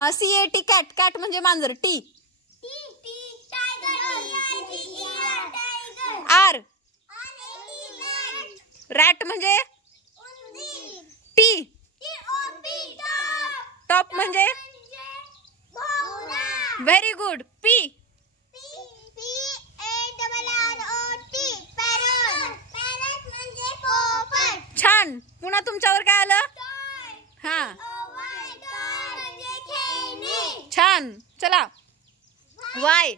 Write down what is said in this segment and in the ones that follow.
CAT cat, cat म्हणजे मांजर. T R rat म्हणजे T टॉप म्हणजे व्हेरी गुड. P छान. पुन्हा तुमच्यावर काय आलं? हा छान. चला Y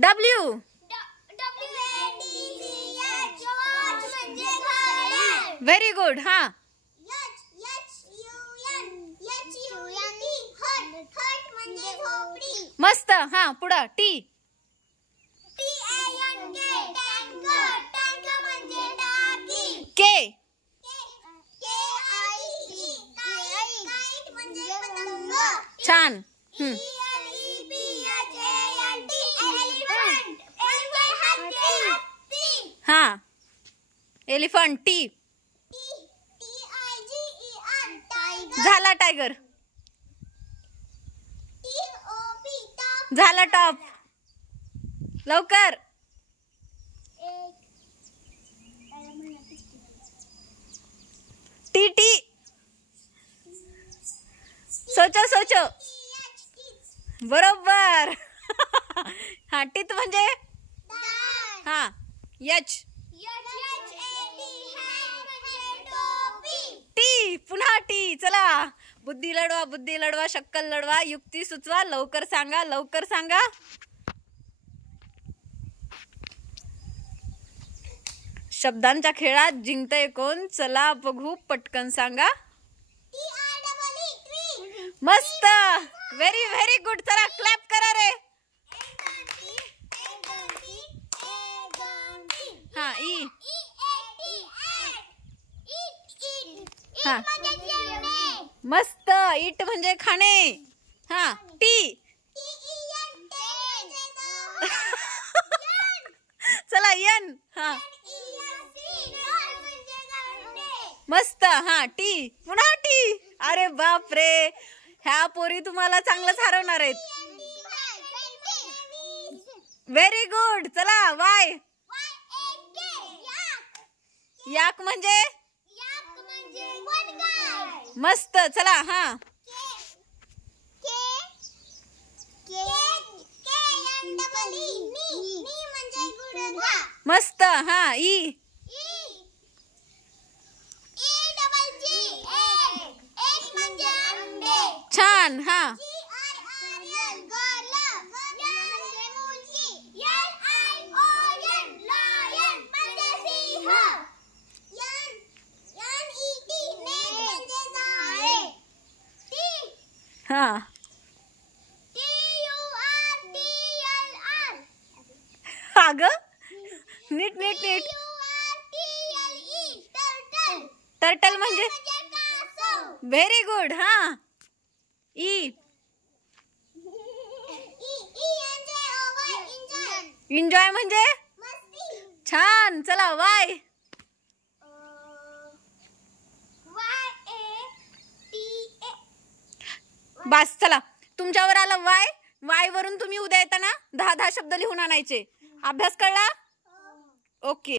W व्हेरी गुड. हा मस्त. हा पुढं T K छान. हा एलिफंट. T झाला टायगर. झाला टॉप. लवकर. T सोचो सोचो. बरोबर. हा टीत म्हणजे हा H T पुन्हा T. चला बुद्धी लढवा, शक्कल लढवा, युक्ती सुचवा, लवकर सांगा, लवकर सांगा. शब्दांच्या खेळात जिंकतय कोण? चला बघू, पटकन सांगा. मस्त. Very very good. चला क्लॅप करा रे. हा ई हा मस्त. इट म्हणजे खाणे. हा टी चला यन. हा मस्त. हा टी पुन्हा टी. अरे बाप रे, ह्या पोरी तुम्हाला चांगलंच हरवणार आहेत. Very good. चला वाय याक म्हणजे मस्त. चला हा मस्त. हा ई छान. हा हा अग नीट नीट नीट. टर्टल म्हणजे व्हेरी गुड. हा ई एन्जॉय म्हणजे छान. चला वाय बस. चला तुमच्यावर आला वाय. वाय वरून तुम्ही उद्या येताना 10 शब्द लिहून आणायचे. अभ्यास कळला? ओके.